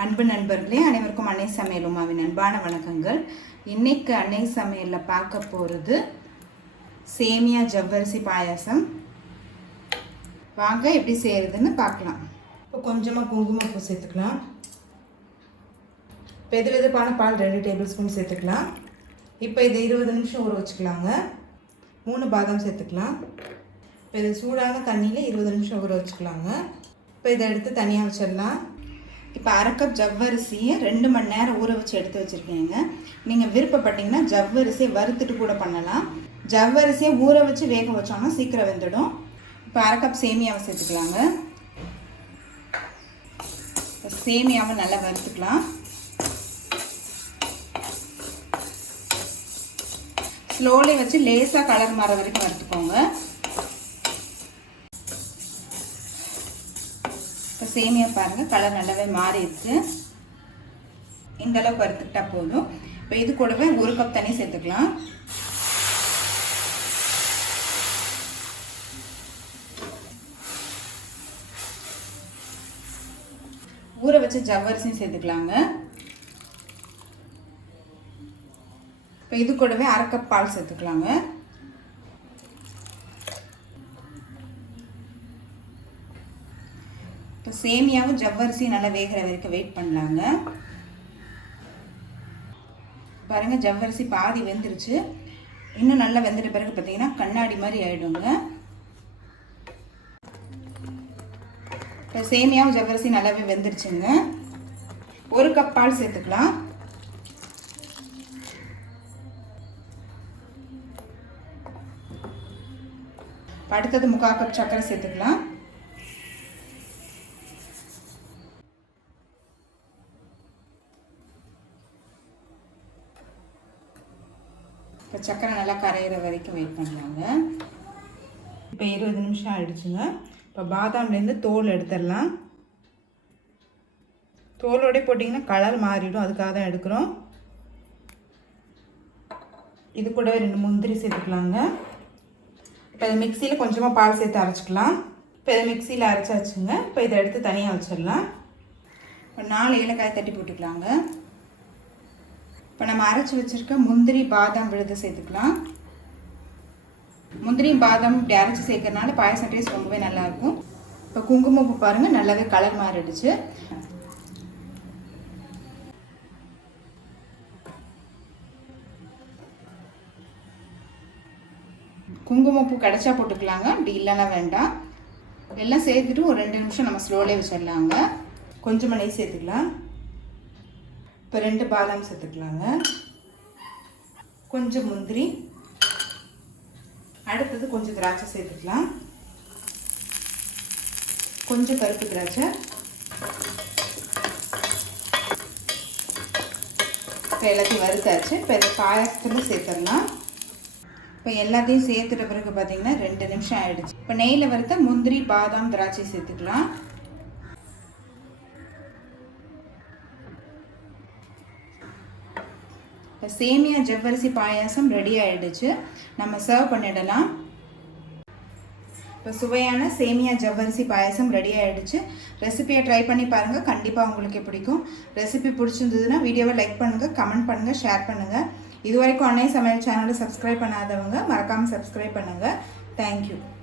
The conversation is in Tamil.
அன்பு நண்பர்களே, அனைவருக்கும் அன்னை சமையல் உமாவின் அன்பான வணக்கங்கள். இன்னைக்கு அன்னை சமையலில் பார்க்க போகிறது சேமியா ஜவ்வரிசி பாயாசம். வாங்க எப்படி செய்கிறதுன்னு பார்க்கலாம். இப்போ கொஞ்சமாக குங்குமப்பூ சேர்த்துக்கலாம். வெது வெதுப்பான பால் 2 டேபிள் ஸ்பூன் சேர்த்துக்கலாம். இப்போ இதை 20 நிமிஷம் ஊற வச்சுக்கலாங்க. 3 பாதாம் சேர்த்துக்கலாம். இப்போ இதை சூடான தண்ணியில் 20 நிமிஷம் ஊற வச்சுக்கலாங்க. இப்போ இதை எடுத்து தனியாக வச்சிடலாம். இப்போ 1/2 கப் ஜவ்வரிசியை 2 மணி நேரம் ஊற வச்சு எடுத்து வச்சுருக்கேங்க. நீங்கள் விருப்பப்பட்டீங்கன்னா ஜவ்வரிசியை வறுத்துட்டு கூட பண்ணலாம். ஜவ்வரிசியை ஊற வச்சு வேக வச்சோம்னா சீக்கிரம் வெந்துடும். இப்போ 1/2 கப் சேமியாவை சேர்த்துக்கலாங்க. இப்போ சேமியாவை நல்லா வறுத்துக்கலாம். ஸ்லோலி வச்சு லேசாக கலர் மாற வரைக்கும் வறுத்துக்கோங்க. இப்போ சேமியா பாருங்கள், கலர் நல்லாவே மாறி இருக்கு. இந்த அளவுக்கு வறுத்துக்கிட்டா போதும். இப்போ இது கூடவே 1 கப் தண்ணி சேர்த்துக்கலாம். ஊற வச்ச ஜவ்வரிசியும் சேர்த்துக்கலாங்க. இப்போ இது கூடவே 1/2 கப் பால் சேர்த்துக்கலாங்க. இப்போ சேமியாவும் ஜவ்வரிசியும் நல்லா வேகிற வரைக்கும் வெயிட் பண்ணலாங்க. பாருங்கள், ஜவ்வரிசி பாதி வெந்துருச்சு. இன்னும் நல்லா வெந்துட்ட பிறகு பார்த்தீங்கன்னா கண்ணாடி மாதிரி ஆகிடுங்க. இப்போ சேமியாவும் ஜவ்வரிசி நல்லாவே வெந்துருச்சுங்க. 1 கப் பால் சேர்த்துக்கலாம். அடுத்தது 3/4 கப் சர்க்கரை சேர்த்துக்கலாம். இப்போ சக்கரை நல்லா கரையிற வரைக்கும் வெயிட் பண்ணலாங்க. இப்போ 20 நிமிஷம் ஆகிடுச்சுங்க. இப்போ பாதாம்லேருந்து தோல் எடுத்துடலாம். தோலோடே போட்டிங்கன்னா கலர் மாறிடும், அதுக்காக தான் எடுக்கிறோம். இது கூடவே 2 முந்திரி சேர்த்துக்கலாங்க. இப்போ இதை மிக்சியில் கொஞ்சமாக பால் சேர்த்து அரைச்சிக்கலாம். இப்போ இதை மிக்சியில் அரைச்சாச்சுங்க. இப்போ இதை எடுத்து தனியாக வச்சிடலாம். இப்போ 4 ஏலக்காய் தட்டி போட்டுக்கலாங்க. இப்போ நம்ம அரைச்சி வச்சுருக்க முந்திரி பாதாம் விழுது சேர்த்துக்கலாம். முந்திரி பாதாம் இப்படி அரைச்சி சேர்க்கறதுனால பாயசம் டேஸ்ட் ரொம்பவே நல்லாயிருக்கும். இப்போ குங்குமப்பூ பாருங்கள், நல்லாவே கலர் மாறிடுச்சு. குங்குமப்பூ கிடைச்சா போட்டுக்கலாங்க, அப்படி இல்லைன்னா வேண்டாம். எல்லாம் சேர்த்துட்டு ஒரு 2 நிமிஷம் நம்ம ஸ்லோலே வச்சிடலாங்க. கொஞ்சமாக நெய் சேர்த்துக்கலாம். இப்போ 2 பாதாம் சேர்த்துக்கலாங்க. கொஞ்சம் முந்திரி, அடுத்தது கொஞ்சம் திராட்சை சேர்த்துக்கலாம். கொஞ்சம் கருப்பு திராட்சை. இப்போ எல்லாத்தையும் வறுத்தாச்சு. இப்போ இதை பாயசத்தில் சேர்த்துடலாம். இப்போ எல்லாத்தையும் சேர்த்துட்ட பிறகு பார்த்தீங்கன்னா 2 நிமிஷம் ஆகிடுச்சு. இப்போ நெய்யில் வறுத்த முந்திரி பாதாம் திராட்சை சேர்த்துக்கலாம். இப்போ சேமியா ஜவ்வரிசி பாயாசம் ரெடி ஆகிடுச்சு. நம்ம சர்வ் பண்ணிடலாம். இப்போ சுவையான சேமியா ஜவ்வரிசி பாயாசம் ரெடி ஆகிடுச்சு. ரெசிபியை ட்ரை பண்ணி பாருங்கள், கண்டிப்பாக உங்களுக்கு பிடிக்கும். ரெசிபி பிடிச்சிருந்ததுன்னா வீடியோவை லைக் பண்ணுங்கள், கமெண்ட் பண்ணுங்கள், ஷேர் பண்ணுங்கள். இது வரைக்கும் அன்னை சமையல் சேனலை சப்ஸ்கிரைப் பண்ணாதவங்க மறக்காமல் சப்ஸ்கிரைப் பண்ணுங்கள். தேங்க்யூ.